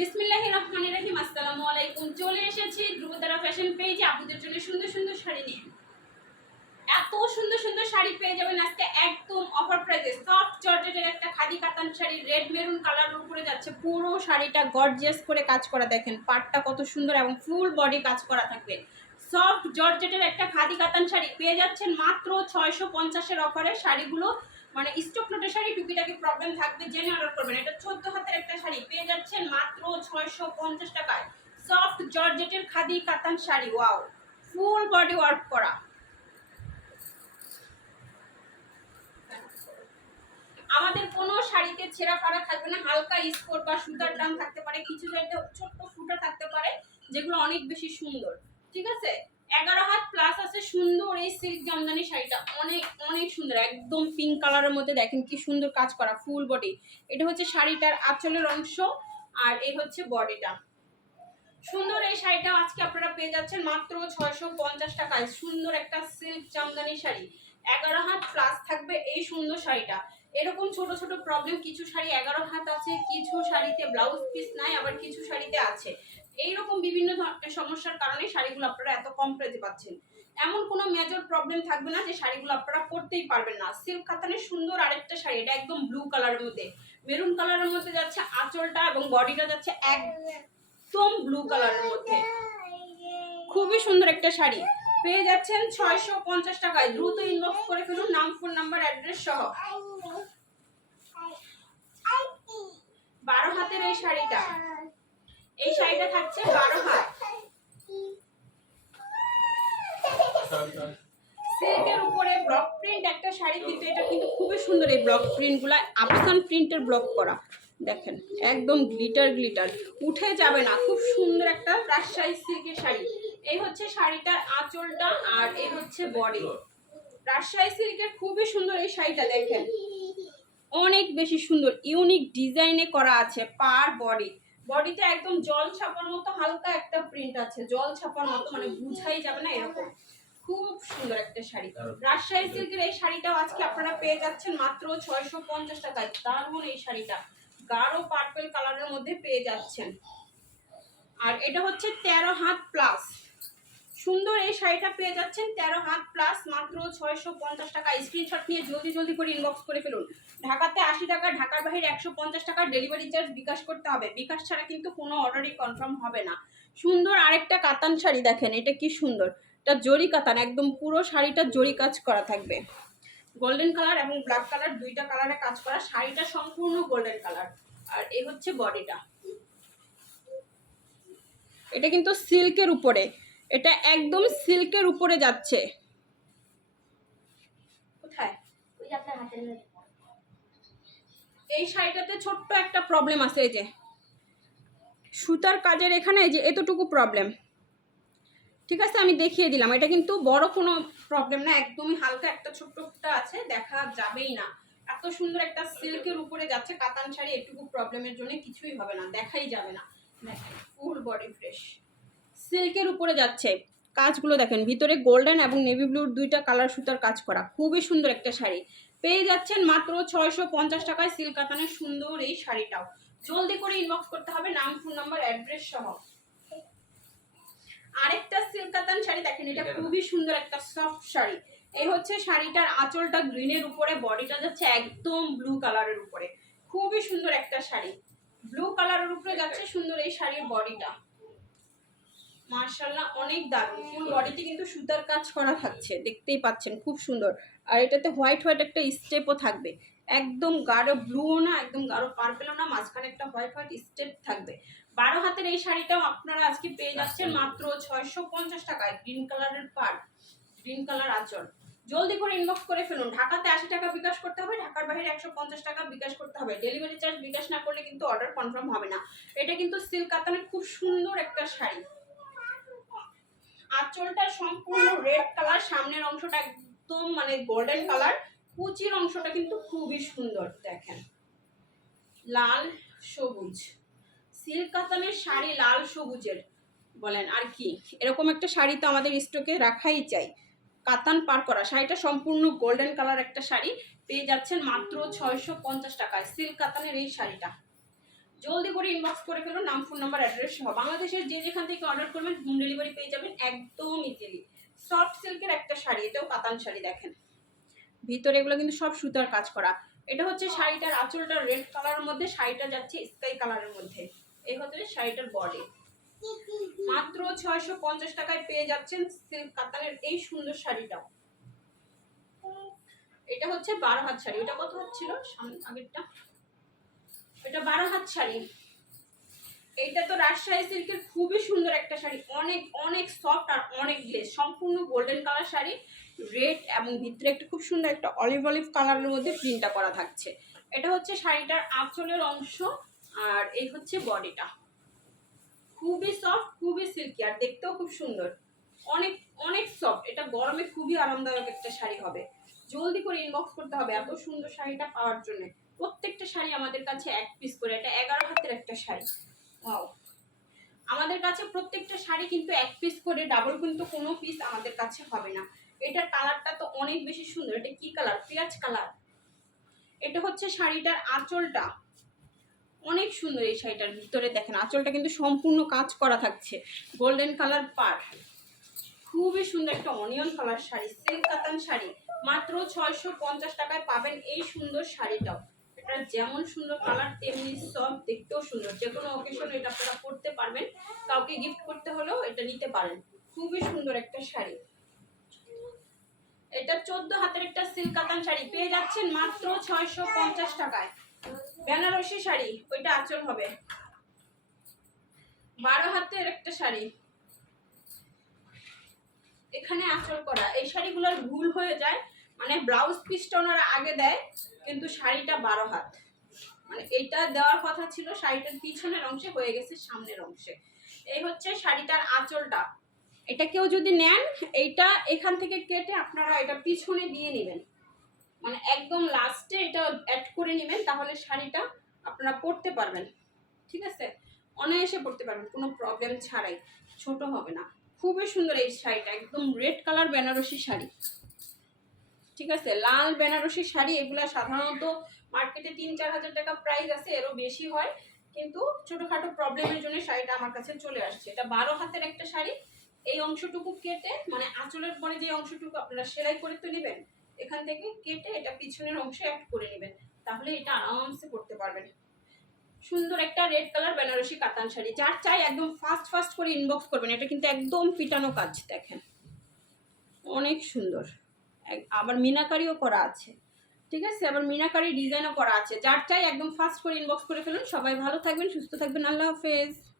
বিসমিল্লাহির রহমানির রহিম। আসসালামু আলাইকুম। চলে এসেছি ধ্রুবতারা ফ্যাশন পেজে আপনাদের জন্য সুন্দর সুন্দর শাড়ি নিয়ে। এত সুন্দর সুন্দর শাড়ি পেয়ে যাবেন আজকে একদম অফার প্রাইসে। সফট জর্জেটের একটা খাদি কাতান শাড়ি রেড মেরুন কালারের উপরে যাচ্ছে। পুরো শাড়িটা গর্জিয়াস করে কাজ করা, দেখেন পাড়টা কত সুন্দর এবং ফুল বডি কাজ করা থাকবে। সফট জর্জেটের একটা খাদি কাতান শাড়ি পেয়ে যাচ্ছেন মাত্র 650-এর অফারে। শাড়িগুলো মানে স্টক নোটের শাড়ি, টুকিটাকি প্রবলেম থাকবে জেনে অর্ডার করবেন। এটা 14 হাতের একটা শাড়ি পেয়ে যাচ্ছেন মাত্র 650 টাকায়। সফট জর্জেটের খাদি কাতান sari, wow, full body work করা। আমাদের কোনো শাড়িতে ছেঁড়া ফাড়া থাকবে না, হালকা স্পট বা সুতার টান থাকতে পারে, কিছু জায়গাতে ছোট্ট ফুটা থাকতে পারে, যেগুলো অনেক বেশি সুন্দর। ঠিক আছে, 11 হাত প্লাস আছে। সুন্দর এই সিল্ক জামদানি শাড়িটা অনেক অনেক সুন্দর, একদম পিঙ্ক কালারের মধ্যে দেখেন কি সুন্দর কাজ করা ফুল বডি। এটা হচ্ছে শাড়িটার আঁচলের অংশ আর এই হচ্ছে বডিটা। সুন্দর এই শাড়িটা আজকে আপনারা পেয়ে যাচ্ছেন মাত্র 650 টাকায়। সুন্দর একটা silk Jamdani sari, 11 had plus থাকবে এই সুন্দর শাড়িটা। এরকম ছোট ছোট প্রবলেম, কিছু শাড়ি 11 হাত আছে, কিছু শাড়িতে ব্লাউজ পিস নাই, আবার কিছু শাড়িতে আছে। এইরকম বিভিন্ন ধরনের সমস্যার কারণে শাড়িগুলো আপনারা এত কম প্রাইসে পাচ্ছেন। এমন কোনো মেজর প্রবলেম থাকবে না যে শাড়িগুলো আপনারা পরতেই পারবেন না। সিল্ক কাতানের সুন্দর আরেকটা শাড়ি, এটা একদম ব্লু কালারের মধ্যে, মেরুন কালারের মধ্যে যাচ্ছে আঁচলটা এবং বডিটা যাচ্ছে একদম ব্লু কালারের মধ্যে। খুবই সুন্দর একটা শাড়ি পেয়ে যাচ্ছেন 650 টাকায়। দ্রুত ইনবক্স করে ফেলুন নাম, ফোন নাম্বার, অ্যাড্রেস সহ। 12 হাতের এই শাড়িটা, এই শাড়িটা থাকছে 12 হাত। সিল্কের উপরে ব্লক প্রিন্ট একটা শাড়ি, কিন্তু এটা কিন্তু খুবই সুন্দর। এই ব্লক প্রিন্টগুলো আফসান প্রিন্টের ব্লক করা, দেখেন একদম গ্লিটার গ্লিটার, উঠে যাবে না। খুব সুন্দর একটা রাজশাহী সিল্কের শাড়ি। এই হচ্ছে শাড়িটার আঁচলটা আর এই হচ্ছে বডি। রাজশাহী সিল্কের খুবই সুন্দর এই শাড়িটা, দেখেন অনেক বেশি সুন্দর, ইউনিক ডিজাইনে করা আছে। পার বডি, বডিতে একদম জল ছাপার মতো হালকা একটা প্রিন্ট আছে, জল ছাপার মতো, মানে বুঝাই যাবে না এরকম। খুব সুন্দর একটা শাড়ি, রাজশাহী সিল্কের এই শাড়িটাও আজকে আপনারা পেয়ে যাচ্ছেন মাত্র 650 টাকায়। দারুণ এই শাড়িটা, গাঢ় পার্পল কালারের মধ্যে পেয়ে যাচ্ছেন। আর এটা হচ্ছে 13 হাত প্লাস। সুন্দর এই শাড়িটা পেয়ে যাচ্ছেন 13 হাত প্লাস মাত্র 650 টাকা। স্ক্রিনশট নিয়ে জলদি জলদি করে ইনবক্স করে ফেলুন। ঢাকাতে 80 টাকা, ঢাকার বাইরে 150 টাকা ডেলিভারি চার্জ বিকাশ করতে হবে। বিকাশ ছাড়া কিন্তু কোনো অর্ডারই কনফার্ম হবে না। সুন্দর আরেকটা কাতান শাড়ি, দেখেন এটা কি সুন্দর, এটা জরি কাতান, একদম পুরো শাড়িটা জরি কাজ করা থাকবে। গোল্ডেন কালার এবং ব্ল্যাক কালার দুইটা কালারে কাজ করা, শাড়িটা সম্পূর্ণ গোল্ডেন কালার। আর এই হচ্ছে বডিটা। এটা কিন্তু সিল্কের উপরে, এটা একদম সিল্কের উপরে যাচ্ছে। কোথায় ওই আপনার হাতের এই শাড়িটাতে ছোট্ট একটা প্রবলেম আছে, এই যে সুতার কাজের এখানে যে এতটুকু প্রবলেম। ঠিক আছে, আমি দেখিয়ে দিলাম, এটা কিন্তু বড় কোনো প্রবলেম না, একদমই হালকা একটা ছোট্টটা আছে, দেখা যাবেই না। এত সুন্দর একটা সিল্কের উপরে যাচ্ছে কাতান শাড়ি, এটুকু প্রবলেমের জন্য কিছুই হবে না, দেখাই যাবে না। দেখেন ফুল বডি ফ্রেশ, সিল্কের উপরে যাচ্ছে। কাজগুলো দেখেন, ভিতরে গোল্ডেন এবং নেভি ব্লুর দুইটা কালার সুতার কাজ করা, খুবই সুন্দর একটা শাড়ি পেয়ে যাচ্ছেন মাত্র 650 টাকায়। সিল্ক কাতানের সুন্দর এই শাড়িটাও জলদি করে ইনবক্স করতে হবে নাম, ফোন নাম্বার, অ্যাড্রেস সহ। আরেকটা সিল্ক কাতান শাড়ি দেখেন, এটা খুবই সুন্দর একটা সফট শাড়ি। এই হচ্ছে শাড়িটার আঁচলটা গ্রিনের উপরে, বডিটা যাচ্ছে একদম ব্লু কালারের উপরে। খুবই সুন্দর একটা শাড়ি, ব্লু কালারের উপরে যাচ্ছে সুন্দর এই শাড়ির বডিটা। মার্শাল্লাহ অনেক দারুণ, ফুল বডিতে কিন্তু সুতার কাজ করা থাকছে, দেখতেই পাচ্ছেন খুব সুন্দর। আর এটাতে হোয়াইট হোয়াইট একটা স্টেপও থাকবে, একদম গাঢ় ব্লুও না, একদম গাঢ় পার্পেলও না, মাঝখানে একটা হোয়াইট হোয়াইট স্টেপ থাকবে। 12 হাতের এই শাড়িটাও আপনারা আজকে পেয়ে যাচ্ছেন মাত্র 650 টাকায়। গ্রিন কালারের পাড়, গ্রিন কালার আঁচল। জলদি করে ইনবক্স করে ফেলুন। ঢাকাতে 80 টাকা বিকাশ করতে হবে, ঢাকার বাইরে 150 টাকা বিকাশ করতে হবে। ডেলিভারি চার্জ বিকাশ না করলে কিন্তু অর্ডার কনফার্ম হবে না। এটা কিন্তু সিল্ক কাতানের খুব সুন্দর একটা শাড়ি। আঁচলটা সম্পূর্ণ রেড কালার, সামনের অংশটা একদম মানে গোল্ডেন কালার, কুচির অংশটা কিন্তু খুবই সুন্দর, দেখেন লাল সবুজ। সিল্ক কাতানের শাড়ি লাল সবুজের বলেন আর কি, এরকম একটা শাড়ি তো আমাদের স্টকে রাখাই চাই। কাতান পার করা শাড়িটা সম্পূর্ণ গোল্ডেন কালার একটা শাড়ি পেয়ে যাচ্ছেন মাত্র 650 টাকায়। সিল্ক কাতানের এই শাড়িটা জলদি করে ইনবক্স করে ফেলুন, নাম ফোন নাম্বার অ্যাড্রেস সহ। বাংলাদেশের যে যেখান থেকে অর্ডার করবেন হোম ডেলিভারি পেয়ে যাবেন একদম ইজিলি। সফট সিল্কের একটা শাড়ি, এটাও কাতান শাড়ি, দেখেন ভিতরে এগুলো কিন্তু সব সুতার কাজ করা। এটা হচ্ছে শাড়িটার আঁচলটা রেড কালারের মধ্যে, শাড়িটা যাচ্ছে স্কাই কালারের মধ্যে। এই হচ্ছে শাড়িটার বডি। মাত্র 650 টাকায় পেয়ে যাচ্ছেন সিল্ক কাতানের এই সুন্দর শাড়িটা। এটা হচ্ছে 12 হাত শাড়ি। ওটা কত হাত ছিল আগেরটা? এটা 12 হাত শাড়ি। এইটা তো রাজশাহী সিল্কের খুবই সুন্দর একটা শাড়ি, অনেক অনেক সফট আর অনেক গ্লেজ, সম্পূর্ণ গোল্ডেন কালার শাড়ি, রেড এবং ভিতরে একটা খুব সুন্দর একটা অলিভ অলিভ কালারের মধ্যে প্রিন্টটা করা থাকছে। এটা হচ্ছে শাড়িটার আঁচলের অংশ, আর এই হচ্ছে বডিটা। খুবই সফট, খুবই সিল্কি, আর দেখতেও খুব সুন্দর, অনেক অনেক সফট। এটা গরমে খুবই আরামদায়ক একটা শাড়ি হবে। জলদি করে ইনবক্স করতে হবে এত সুন্দর শাড়িটা পাওয়ার জন্য। প্রত্যেকটা শাড়ি আমাদের কাছে এক পিস করে, এটা 11 হাতের একটা শাড়ি। ওয়াও, আমাদের কাছে প্রত্যেকটা শাড়ি কিন্তু এক পিস করে, ডাবল কিন্তু কোনো পিস আমাদের কাছে হবে না। এটার কালারটা তো অনেক বেশি সুন্দর। এটা কি কালার? পেঁয়াজ কালার। এটা হচ্ছে শাড়িটার আঁচলটা, অনেক সুন্দর। এই শাড়িটার ভিতরে দেখেন আঁচলটা কিন্তু সম্পূর্ণ কাজ করা থাকছে, গোল্ডেন কালার পার, খুবই সুন্দর একটা অনিয়ন কালার শাড়ি, সিল্ক কাতান শাড়ি। মাত্র 650 টাকায় পাবেন এই সুন্দর শাড়িটাও। এটা যেমন সুন্দর কালার তেমনি সব, দেখতেও সুন্দর। যে কোনো অকেশনে এটা আপনারা পরতে পারবেন, কাউকে গিফট করতে হলেও এটা নিতে পারেন। খুবই সুন্দর একটা শাড়ি। এটা 14 হাতের একটা সিল্ক কাতান শাড়ি পেয়ে যাচ্ছেন মাত্র 650 টাকায়। বেনারসি শাড়ি, ওইটা আঁচল হবে। 12 হাতের একটা শাড়ি, এখানে আঁচল করা। এই শাড়িগুলোর ভুল হয়ে যায়, মানে ব্লাউজ পিসটা ওনারা আগে দেয় কিন্তু শাড়িটা 12 হাত, মানে এইটা দেওয়ার কথা ছিল শাড়িটার পিছনের অংশে, হয়ে গেছে সামনের অংশে। এই হচ্ছে শাড়িটার আঁচলটা। এটা কেউ যদি নেন, এইটা এখান থেকে কেটে আপনারা এটা পিছনে দিয়ে নেবেন, মানে একদম লাস্টে এটা অ্যাড করে নেবেন, তাহলে শাড়িটা আপনারা পরতে পারবেন। ঠিক আছে, অনায়াসে পরতে পারবেন কোনো প্রবলেম ছাড়াই, ছোট হবে না। খুবই সুন্দর এই শাড়িটা, একদম রেড কালার বেনারসি শাড়ি। ঠিক আছে, লাল বেনারসি শাড়ি এগুলা সাধারণত মার্কেটে 3-4 হাজার টাকা প্রাইস আছে, এরও বেশি হয়, কিন্তু ছোটখাটো প্রবলেমের জন্য শাড়িটা আমার কাছে চলে আসছে। এটা 12 হাতের একটা শাড়ি। এই অংশটুকু কেটে, মানে আঁচলের পরে যে অংশটুকু আপনারা সেলাই করে তো নেবেন, এখান থেকে কেটে এটা পিছনের অংশে অ্যাড করে নেবেন, তাহলে এটা আরামসে পরতে পারবেন। সুন্দর একটা রেড কালার বেনারসি কাতান শাড়ি, যার চাই একদম ফাস্ট ফাস্ট করে ইনবক্স করবেন। এটা কিন্তু একদম পিটানো কাজ, দেখেন অনেক সুন্দর। আবার মিনাকারিও করা আছে। ঠিক আছে, আবার মিনাকারি ডিজাইনও করা আছে। যার চাই একদম ফাস্ট করে ইনবক্স করে ফেলুন। সবাই ভালো থাকবেন, সুস্থ থাকবেন, আল্লাহ হাফেজ।